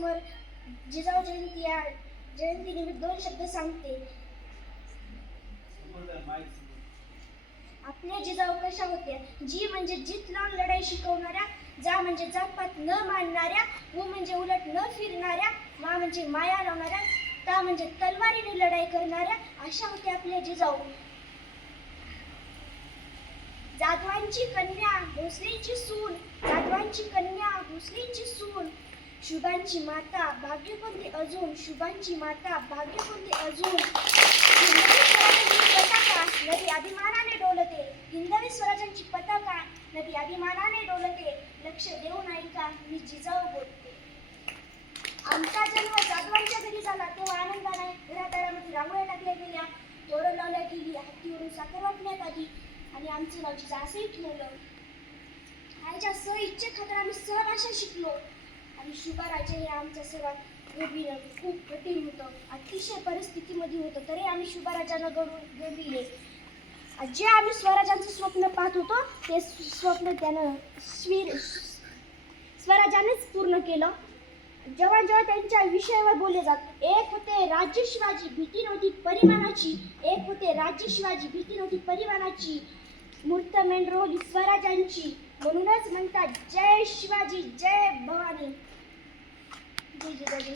समोर जिजाऊ जयंतीनिमित्त 2 शब्द सांगते. आपल्या जिजाऊ कशा होत्या? जी म्हणजे जित लावून लढाई शिकवणाऱ्या, जा म्हणजे जातपात न मानणाऱ्या, उ म्हणजे उलट न फिरणाऱ्या, मा म्हणजे माया लावणाऱ्या, ता म्हणजे तलवारीने लढाई करणाऱ्या, अशा होत्या आपल्या जिजाऊ. जाधवांची कन्या भोसलेंची सून, जाधवांची कन्या भोसलेंची सून, शुभांची माता भाग्य कोणते अजून, शुभांची माता भाग्य कोणते अजून. पताका नदी अभिमानाने डोलते, हिंदवी स्वराज्याची पताका नदी अभिमानाने डोलते, लक्ष देऊन ऐका मी जिजाऊ बोलते. आमचा जन्म जाधवांच्या घरी झाला तेव्हा आनंदाने घरादारामध्ये रांगोळ्या टाकल्या गेल्या, तोरण लावल्या गेली, हत्तीवरून साखर वाटण्यात आली आणि आमचं नाव जिजा असंही ठेवलं. आईच्या इच्छे खातर आम्ही सहभाषा शिकलो आणि शुभाराजे हे आमचं सर्वात खूप कठीण होतं, अतिशय परिस्थितीमध्ये होतं, तरी आम्ही शुभाराजांना घडविले. जे आम्ही स्वराज्याचं स्वप्न पाहत होतो ते स्वप्न त्यानं स्वराज्यानेच पूर्ण केलं. जेव्हा जेव्हा त्यांच्या विषयावर बोलले जात, एक होते राज्य शिवाजी भीती नव्हती परिमाणाची, एक होते राज्य शिवाजी भीती नव्हती परिमाणाची, मूर्त मेंढरोली स्वराज्यांची, म्हणूनच म्हणतात जय शिवाजी जय भवानी. जय जिजाऊ.